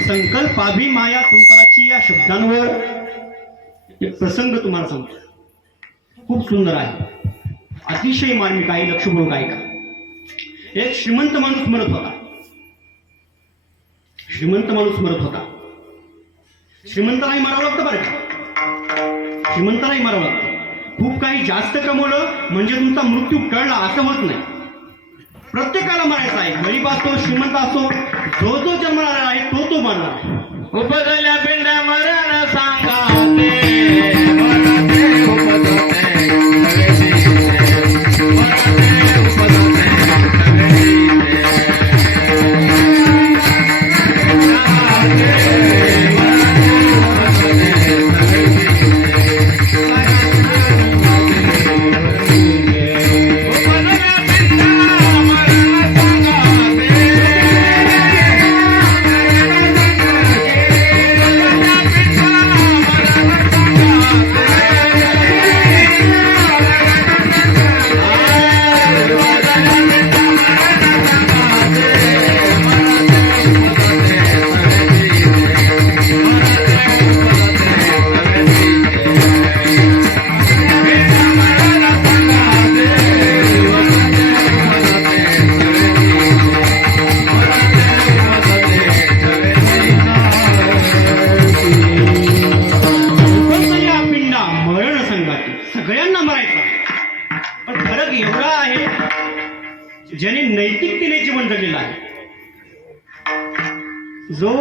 संकल्पाभिमाया संसाराची या शब्दांवर एक प्रसंग तुम्हाला सांगतो. खूप सुंदर आहे, अतिशय मार्मिक आहे, लक्षपूर्वक आहे का. एक श्रीमंत माणूस मरत होता. श्रीमंत माणूस मरत होता. श्रीमंतालाही मारावं लागतं बरं का, श्रीमंतालाही मारावं लागतं. खूप काही जास्त कमवलं म्हणजे तुमचा मृत्यू टळला असं होत नाही. प्रत्येकाला मारायचा आहे, गरीब असो श्रीमंत असो, जो जो जन्मणार आहे तो मरणार आहे. उपजल्या पिंड्या मरण सांगा सगळ्यांना मरायचा. पण फरक एवढा आहे, ज्याने नैतिकतेने जीवन जगलेलं आहे, जो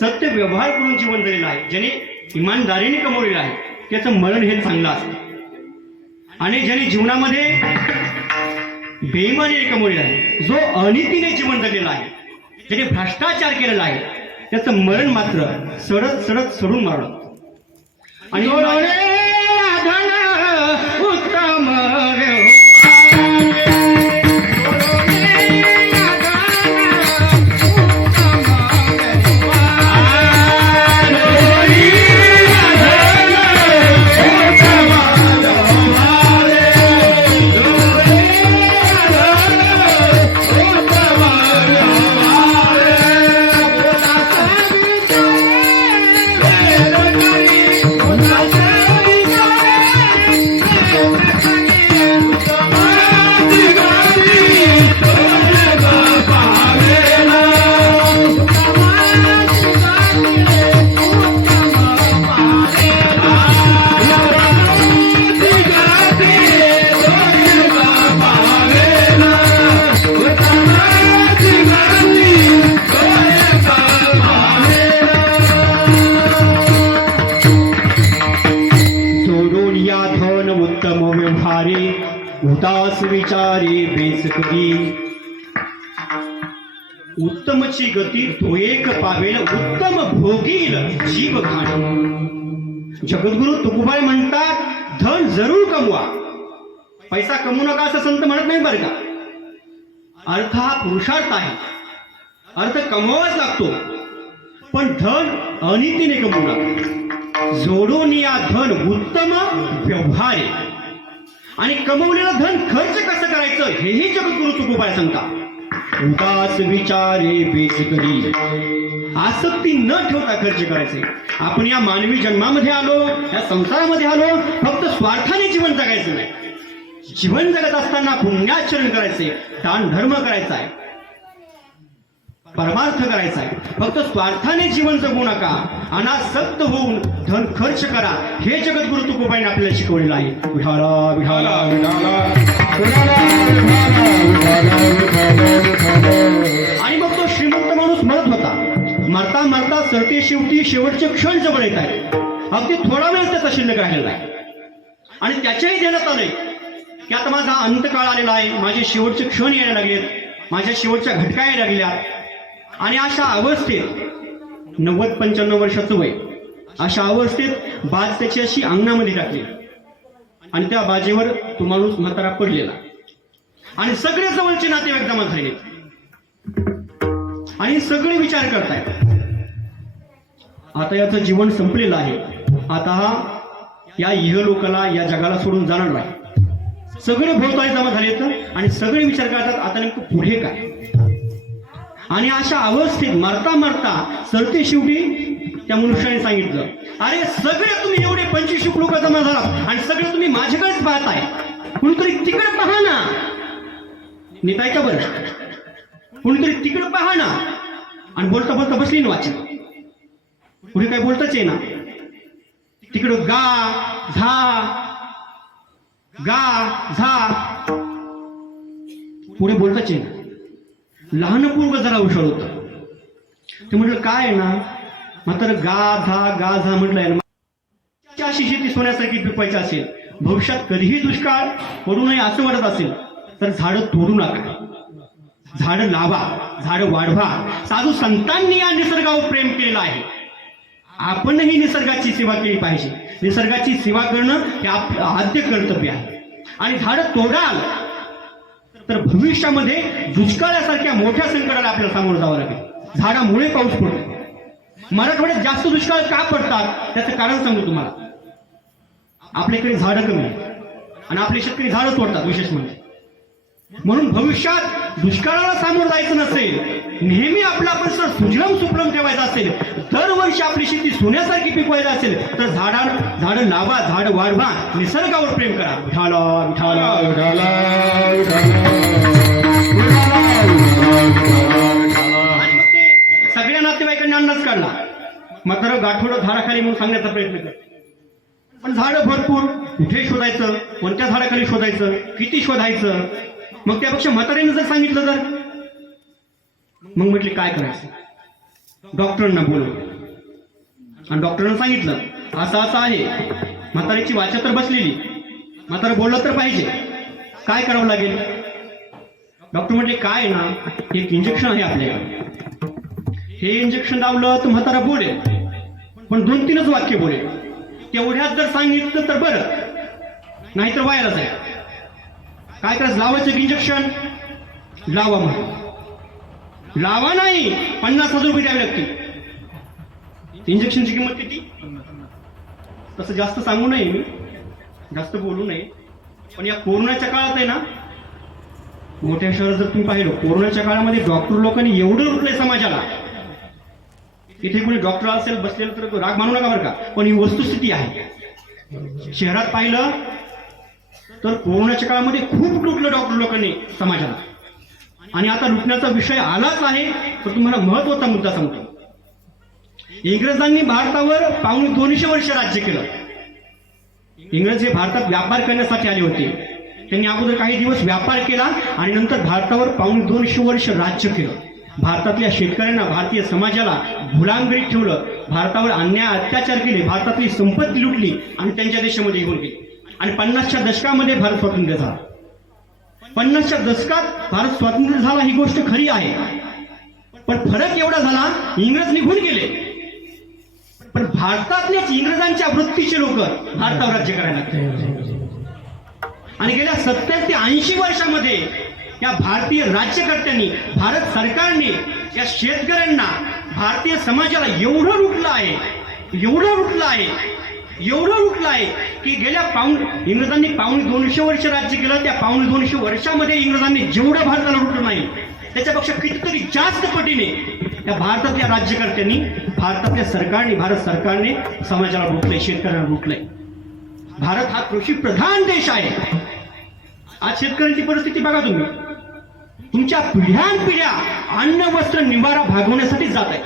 सत्य व्यवहार करून जीवन जगलेला आहे, ज्याने इमानदारीने कमवलेलं आहे, त्याचं मरण हे चांगलं असतं. आणि ज्याने जीवनामध्ये बेईमानीने कमवलेलं आहे, जो अनितीने जीवन जगलेलं आहे, ज्याने भ्रष्टाचार केलेला आहे, त्याचं मरण मात्र सडत सडत सडून मारलं. आणि उत्तम उदास विचारे बेस करी. उत्तमची गती तो एक पावेल, उत्तम भोगील जीव खाणी. जगद्गुरु तुकोबाई म्हणतात, धन जरूर कमवा, पैसा कमवू नका असं संत म्हणत नाही बरं का. अर्थ हा पुरुषार्थ आहे, अर्थ कमवावाच लागतो, पण धन अनितीने कमवू नका. जोडून या धन उत्तम व्यवहार आहे. आणि कमवलेलं धन खर्च कसं करायचं हेही जगद्गुरु तुकोबाई सांगतात. उदास विचारे बेस करी, आसक्ती न ठेवता खर्च करायचे. आपण या मानवी जन्मामध्ये आलो, या संसारामध्ये आलो, फक्त स्वार्थाने जीवन जगायचं नाही. जीवन जगत असताना पुण्याचरण करायचे, दान धर्म करायचा आहे, परमार्थ करायचा आहे. फक्त स्वार्थाने जीवन जगू नका, अनासक्त होऊन धन खर्च करा. हे जगद्गुरु तुकोबाईने आपल्याला शिकवलेलं आहे. विठाला विठाला विठाला. आणि मग तो श्रीमंत माणूस मरत होता. मरता मरता सरते शेवटी शेवटचे क्षण जवळ येत आहे. अगदी थोडा वेळ त्याचा शिल्लक राहिलेला आहे. आणि त्याच्याही ध्यानात आलंय की आता माझा अंतकाळ आलेला आहे, माझे शेवटचे क्षण यायला लागलेत, माझ्या शेवटच्या घटका यायला लागल्या. आणि अशा अवस्थेत 90-95 वर्षाचं वय, अशा अवस्थेत बाज त्याची अशी अंगणामध्ये टाकली आणि त्या बाजेवर तो माणूस म्हातारा पडलेला. आणि सगळे जवळचे नातेवाईक जमा झाले आणि सगळे विचार करतायत, आता याचं जीवन संपलेलं आहे, आता हा या इहलोकाला, या जगाला सोडून जाणार नाही. सगळे भोवताली जमा झालेत आणि सगळे विचार करतात आता नेमकं पुढे काय. आणि अशा अवस्थेत मरता मरता सरते शेवटी त्या मनुष्याने सांगितलं, अरे सगळे तुम्ही एवढे 25 लोक जमा झाला आणि सगळे तुम्ही माझ्याकडेच पाहताय, कुणीतरी तिकडे पहा ना. नीट ऐका बरं, कुणीतरी तिकडे पहा ना. आणि बोलता बोलता बसली ना वाचा, पुढे काय बोलताच आहे ना. तिकडं गा झा पुढे बोलताच आहे ना. लहान पूर्व जरा हुशार होत. ते म्हटलं काय आहे ना, मात्र गा झा म्हटलंय ना. अशी शेती सोन्यासारखी पिकवायची असेल, भविष्यात कधीही दुष्काळ पडू नये असं वाटत असेल तर झाडं तोडू नका, झाडं लावा, झाडं वाढवा. साधू संतांनी या निसर्गावर प्रेम केलेलं आहे. आपणही निसर्गाची सेवा केली पाहिजे. निसर्गाची सेवा करणं हे आपलं आद्य कर्तव्य आहे. आणि झाडं तोडाल तर भविष्यामध्ये दुष्काळासारख्या मोठ्या संकटाला आपल्याला सामोरं जावं लागेल. झाडामुळे पाऊस पडतो. मराठवाड्यात जास्त दुष्काळ का पडतात त्याचं कारण सांगतो तुम्हाला. आपल्याकडे झाडं कमी आणि आपले शेतकरी झाडं तोडतात विशेष म्हणजे. म्हणून भविष्यात दुष्काळाला सामोरं जायचं नसेल, नेहमी आपला परिसर सुजलम सुफलम ठेवायचा असेल, दरवर्षी आपली शेती सोन्यासारखी पिकवायला असेल तर झाडं लावा, झाडं वाढवा, निसर्गावर प्रेम करा. विठाला विठाला विठाला आणि मग ते सगळ्या नातेवाईकांनी अंदाज काढला. मात्र गाठोडं झाडाखाली म्हणून सांगण्याचा प्रयत्न कर. पण झाडं भरपूर, कुठे शोधायचं, कोणत्या झाडाखाली शोधायचं, किती शोधायचं. मग त्यापेक्षा म्हाताऱ्यानं जर सांगितलं तर मग म्हटले काय करायचं. डॉक्टरांना बोलवलं आणि डॉक्टरांना सांगितलं असं असं आहे. म्हाताऱ्याची वाचा तर बसलेली, म्हातारं बोललं तर पाहिजे, काय करावं लागेल. डॉक्टर म्हटले काय ना, एक इंजेक्शन आहे आपल्याकडे, हे इंजेक्शन लावलं तर म्हातारा बोलेल, पण 2-3च वाक्य बोलेल. तेवढ्यात जर सांगितलं तर बरं, नाहीतर वायाला जाईल. काय करायचं, लावायचं इंजेक्शन, लावा म्हणून. लावा नाही, 50,000 रुपये द्यावे लागतील. इंजेक्शनची किंमत किती, तसं जास्त सांगू नये मी, जास्त बोलू नये. पण या कोरोनाच्या काळात आहे ना, मोठ्या शहरात जर तुम्ही पाहिलं, कोरोनाच्या काळामध्ये डॉक्टर लोकांनी एवढं लुटलंय समाजाला. इथे कोणी डॉक्टर असेल बसलेलं तर राग मानू नका बरं का, पण ही वस्तुस्थिती आहे. शहरात पाहिलं तर कोरोनाच्या काळामध्ये खूप लुटलं डॉक्टर लोकांनी समाजाला. आणि आता लुटण्याचा विषय आलाच आहे तर तुम्हाला महत्वाचा मुद्दा सांगतो. इंग्रजांनी भारतावर 250 वर्ष राज्य केलं. इंग्रज हे भारतात व्यापार करण्यासाठी आले होते. त्यांनी अगोदर काही दिवस व्यापार केला आणि नंतर भारतावर 250 वर्ष राज्य केलं. भारतातल्या शेतकऱ्यांना, भारतीय समाजाला गुलामगिरीत ठेवलं, भारतावर अन्याय अत्याचार केले, भारतातली संपत्ती लुटली आणि त्यांच्या देशामध्ये घेऊन गेली. आणि 50च्या दशकामध्ये भारत स्वातंत्र्य झाला. 50च्या दशकात भारत स्वातंत्र्य झाला ही गोष्ट खरी आहे. पण फरक एवढा झाला, इंग्रज निघून गेले, पण भारतातलेच इंग्रजांच्या वृत्तीचे लोक भारतावर राज्य करायला लागले. आणि गेल्या 70 ते 80 वर्षामध्ये या भारतीय राज्यकर्त्यांनी, भारत सरकारने या शेतकऱ्यांना, भारतीय समाजाला एवढं लुटलं आहे, एवढं लुटलं आहे, एवढं लुटलं आहे की गेल्या इंग्रजांनी 250 वर्ष राज्य केलं. त्या 250 वर्षामध्ये इंग्रजांनी जेवढं भारताला लुटलं नाही त्याच्यापेक्षा कितीतरी जास्त पटीने या भारतातल्या राज्यकर्त्यांनी, भारतातल्या सरकारने, भारत सरकारने समाजाला लुटलंय, शेतकऱ्यांना लुटलंय. भारत हा कृषी प्रधान देश आहे. आज शेतकऱ्यांची परिस्थिती बघा तुम्ही. तुमच्या पिढ्यानपिढ्या अन्न वस्त्र निवारा भागवण्यासाठी जात आहे.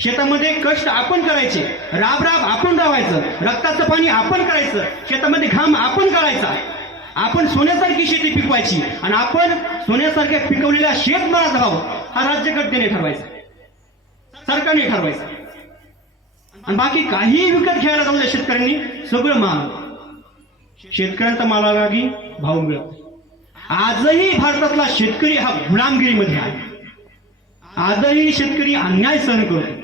शेतामध्ये कष्ट आपण करायचे, राब आपण रावायचं, रक्ताचं पाणी आपण करायचं, शेतामध्ये घाम आपण काढायचा, आपण सोन्यासारखी शेती पिकवायची आणि आपण सोन्यासारख्या पिकवलेल्या शेतमालाचा भाव हा राज्यकर्त्याने ठरवायचा, सरकारने ठरवायचा. आणि बाकी काही विकत घ्यायला जाऊ द्या शेतकऱ्यांनी, सगळं माल, शेतकऱ्यांचा मालालागी भाव मिळत. आजही भारतातला शेतकरी हा गुलामगिरीमध्ये आहे. आजही शेतकरी अन्याय सहन करतो.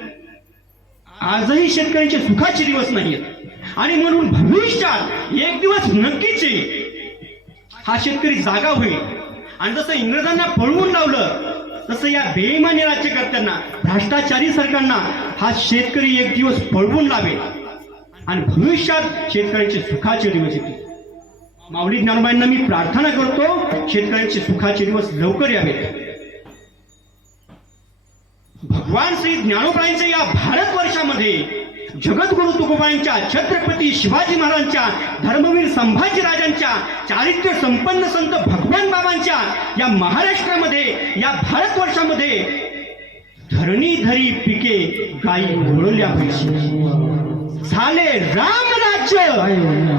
आजही शेतकऱ्यांचे सुखाचे दिवस नाहीत. आणि म्हणून भविष्यात एक दिवस नक्कीच येईल, हा शेतकरी जागा होईल. आणि जसं इंग्रजांना पळवून लावलं तसं या बेईमानी राज्यकर्त्यांना, भ्रष्टाचारी सरकारना हा शेतकरी एक दिवस पळवून लावेल आणि भविष्यात शेतकऱ्यांचे सुखाचे दिवस येतील. माऊली ज्ञानोबांना मी प्रार्थना करतो, शेतकऱ्यांचे सुखाचे दिवस लवकर यावेत. भगवान श्री ज्ञानोबांच्या या भारतवर्षामध्ये जगद्गुरु तुकोबांच्या, छत्रपती शिवाजी महाराजांच्या, धर्मवीर संभाजी राजांच्या, चारित्र्य संपन्न संत भगवान बाबांच्या या महाराष्ट्रामध्ये, या भारतवर्षामध्ये धरणी धरी पिके गायी ओळल्या झाले राम राज्य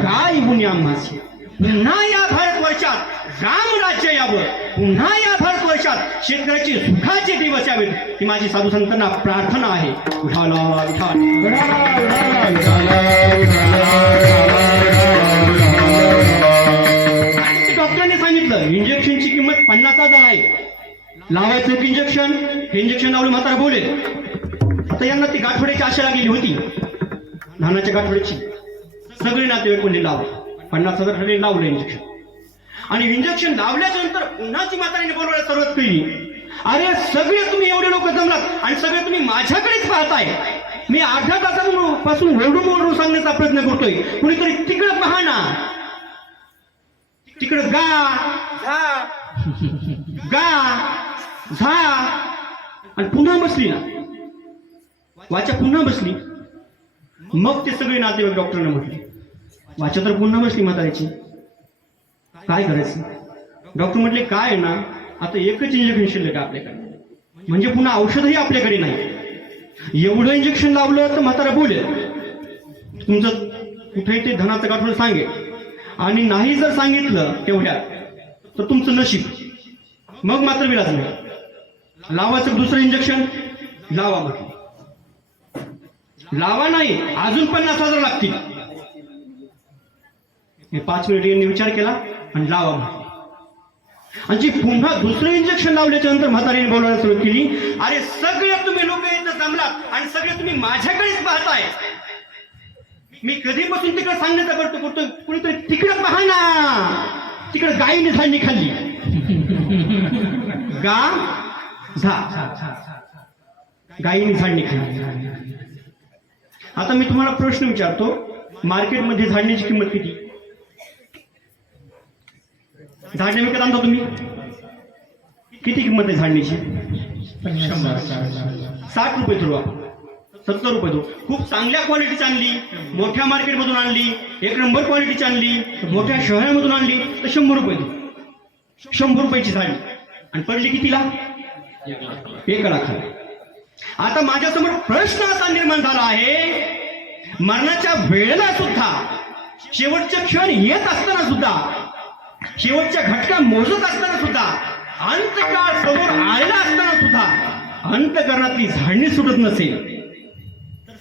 काय गुन्ह्या माझे. पुन्हा या भारतवर्षात राम राज्य यावं, पुन्हा या भारतवर्षात शेतकऱ्याचे सुखाचे दिवस यावेत, ही माझी साधू संतांना प्रार्थना आहे. विठाला डॉक्टरांनी सांगितलं इंजेक्शनची किंमत 50,000 आहे. लावायचं एक इंजेक्शन, हे इंजेक्शन लावलं म्हातारा बोलेल. आता यांना ती गाठोड्याची आशा लागलेली होती, धानाच्या गाठोड्याची. सगळे नातेवाईक कोणी लावलं, 50,000 लावलं इंजेक्शन. आणि इंजेक्शन लावल्याच्या नंतर पुन्हाची म्हातारीने बोलवायला सुरुवात केली. अरे सगळे तुम्ही एवढे लोक जमलात आणि सगळे तुम्ही माझ्याकडेच पाहताय. मी अर्ध्या तासापासून ओरडून सांगण्याचा प्रयत्न करतोय, कुणीतरी तिकडं पहा ना, तिकडं झा आणि पुन्हा बसली ना, वाचा पुन्हा बसली. मग ते सगळे नातेवाईक डॉक्टरने म्हटले, वाचा तर पुन्हा बसली म्हाताऱ्याची, काय करायचं. डॉक्टर म्हटले काय आहे ना, आता एकच इंजेक्शन शिल्लक आहे आपल्याकडे, म्हणजे पुन्हा औषधही आपल्याकडे नाही. एवढं इंजेक्शन लावलं तर म्हातारा बोलेल, तुमचं कुठे ते धनाचं गाठोडं सांगेल, आणि नाही जर सांगितलं तेवढ्यात तर तुमचं नशीब. मग मात्र विलाज नाही, लावायचं दुसरं इंजेक्शन लावा. म्हटलं लावा नाही, अजून 50,000 लागतील. 5 मिनिट यांनी विचार केला आणि लावा म्हटलं. आणि जी पुन्हा दुसरं इंजेक्शन लावल्याच्या नंतर म्हातारीने बोलायला सुरुवात केली, अरे सगळे तुम्ही लोक इथं जमलात आणि सगळे तुम्ही माझ्याकडेच पाहताय. मी कधीपासून तिकडे सांगण्याचा करतो, कुणीतरी तिकडे पहा ना, तिकडे गायीने झाडणी खाल्ली. गायीने झाडणी खाल्ली. आता मी तुम्हाला प्रश्न विचारतो, मार्केटमध्ये झाडण्याची किंमत किती? झाडणे विकत आणता तुम्ही, किती किंमत आहे झाडणीची? 60 रुपये धरू, 70 रुपये धरू. खूप चांगल्या क्वालिटीची आणली, मोठ्या मार्केटमधून आणली, 1 नंबर क्वालिटीची आणली, मोठ्या शहरामधून आणली तर 100 रुपये धरू. 100 रुपयाची झाडणी आणि पडली कितीला? 1 लाखाला. आता माझ्यासमोर प्रश्न असा निर्माण झाला आहे, मरणाच्या वेळेला सुद्धा, शेवटचे क्षण येत असताना सुद्धा, शेवटच्या घटका मोजत असताना सुद्धा, अंतकाळ समोर आलेला असताना सुद्धा अंतकरणातली झाडणी सुटत नसेल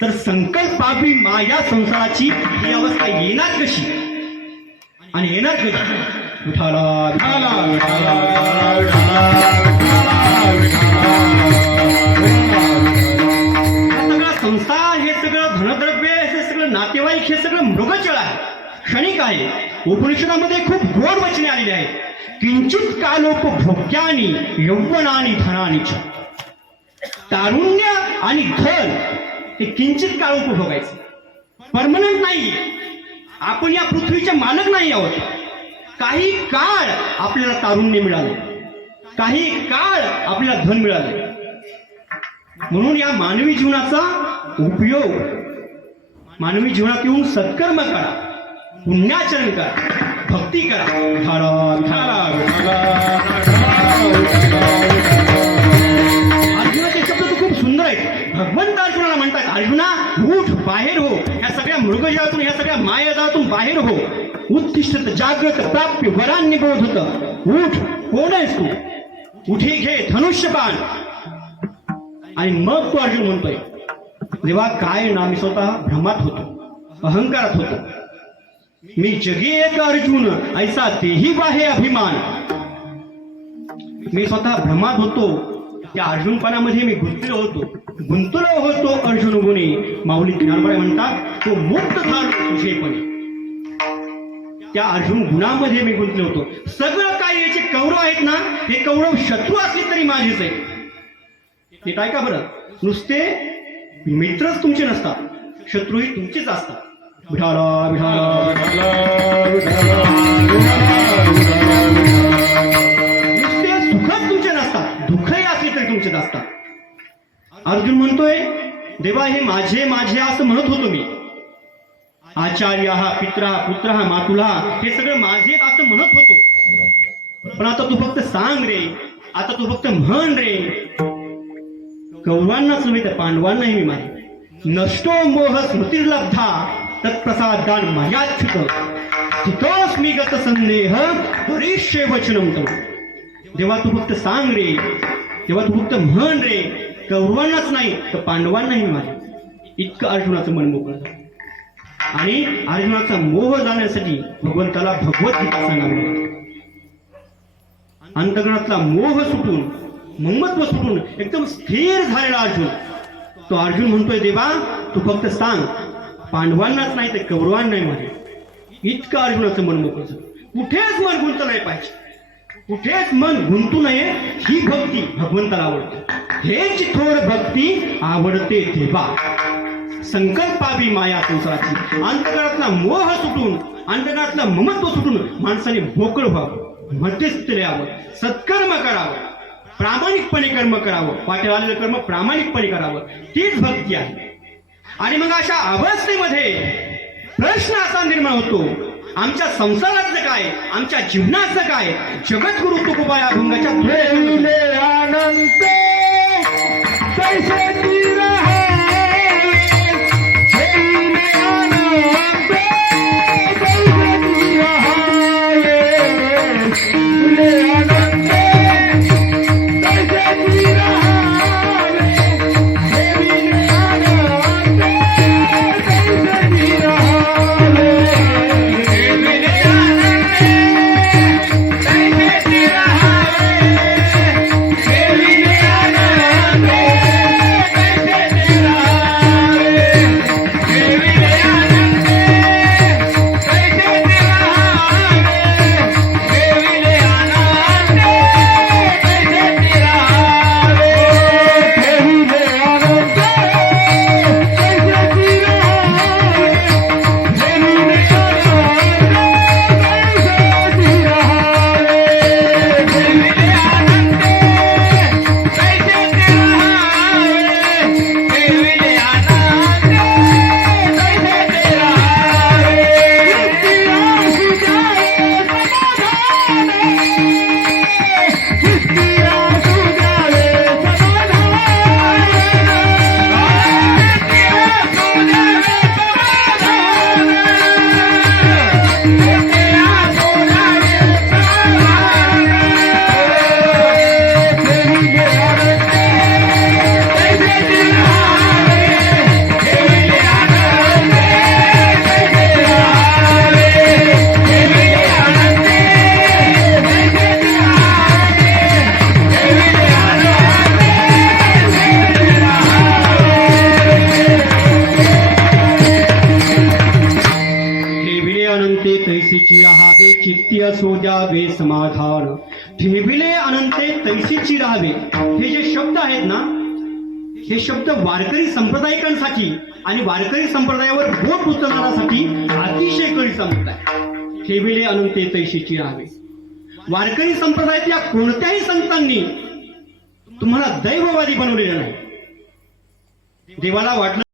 तर संकल्पावी माया संसाराची ही अवस्था येणार कशी आणि येणार कशी? सगळा संसार, हे सगळं धनद्रव्य, हे सगळं नातेवाईक, हे सगळं मृगचळ आहे, क्षणिक आहे. उपनिषदामध्ये खूप गोड वचने आलेली आहेत. किंचित कालोपभोग्यानी यौवनानी धनानी च. तारुण्य आणि धन हे किंचित काळ उपभोगायचं, परमनंट नाही. आपण या पृथ्वीचे मालक नाही आहोत. काही काळ आपल्याला तारुण्य मिळालं, काही काळ आपल्याला धन मिळालं. म्हणून या मानवी जीवनाचा उपयोग, मानवी जीवनात येऊन सत्कर्म करा, पुण्याचरण करा, भक्ती करा. अर्जुनाचे शब्द तर खूप सुंदर आहेत. भगवंत अर्जुनाला म्हणतात, अर्जुना उठ, बाहेर हो, या सगळ्या मृगजळातून, या सगळ्या मायाजाळातून बाहेर हो. उत्तिष्ठत जागृत प्राप्य वरांनी बोध होत. उठ, कोण आहेस तू? उठी घे धनुष्यबाण. आणि मग तो अर्जुन म्हणतोय, देवा काय ना, मी स्वतः भ्रमात होतो, अहंकारात होतो. मी जगी एक अर्जुन ऐसा तेही वाहे अभिमान. मी स्वतः भ्रमात होतो, त्या अर्जुनपणामध्ये मी गुंतलो होतो अर्जुन गुणे. माऊली ज्ञानोबा म्हणतात, तो मुक्त झालो तुझेपणे. त्या अर्जुन गुणामध्ये मी गुंतलो होतो. सगळं काय याचे कौरव आहेत ना, हे कौरव शत्रू असले तरी माझेच आहे. ते काय का बरं, नुसते मित्रच तुमचे नसतात, शत्रूही तुमचेच असतात. विठाला विठाला नुसते सुखच तुमचे नसतात, दुःखही असले तरी तुमचेच असतात. अर्जुन म्हणतोय देवा हे माझे माझे असं म्हणत होतो मी. आचार्य हा पित्रा पुत्र हा मातुला हे सगळं माझे असं म्हणत होतो. पण आता तू फक्त सांग रे, आता तू फक्त म्हण रे. कौरवांनाच नव्हे तर पांडवांनाही मी मारे. नष्टो मोह स्मृतिर्लब्धा तत्प्रसादान मयाच्युत स्थितोऽस्मी गत संदेह करिष्ये वचनं तव. देवा तू फक्त सांग रे, तेव्हा तू फक्त म्हण रे. कौरवांनाच नाही तर पांडवांनाही मारे. इतकं अर्जुनाचं मन मोकळं झालं. आणि अर्जुनाचा मोह जाण्यासाठी भगवंताला भगवद्गीता सांगावी. अंतःकरणातला मोह सुटून, ममत्व सुटून एकदम स्थिर झालेला अर्जुन, तो अर्जुन म्हणतोय देवा तू फक्त सांग, पांडवांनाच नाही तर कौरवांनाही मारे. इतकं अर्जुनाचं मन मोकळं झालं. कुठेच मन गुंतलं नाही पाहिजे, कुठेच मन गुंतू नये. ही भक्ती भगवंताला आवडते. हेच थोर भक्ती आवडते देवा. संकल्पावी माया संसाराची. अंतःकरणातला मोह सुटून, अंतःकरणातलं ममत्व सुटून माणसाने मोकळं व्हावं, मध्यस्थ यावं, सत्कर्म करावं, प्रामाणिकपणे कर्म करावं, वाटेला आलेलं कर्म प्रामाणिकपणे करावं. तीच भक्ती आहे. आणि मग अशा अवस्थेमध्ये प्रश्न असा निर्माण होतो, आमच्या संसाराचं काय, आमच्या जीवनाचं काय. जगद्गुरु तुकोबा या अभंगाच्या अनंत कैसे तैसीची राहावे चित्ती असो द्यावे समाधान. ठेविले अनंते तैसीची राहावे. हे जे शब्द आहेत ना, हे शब्द वारकरी संप्रदायिकांसाठी आणि वारकरी संप्रदायावर बोट उचलणाऱ्यासाठी अतिशय कळीचा मुद्दा आहे. ठेविले अनंते तैसीची राहावे. वारकरी संप्रदायातल्या कोणत्याही संतांनी तुम्हाला दैववादी बनवलेलं नाही. देवाला वाटलं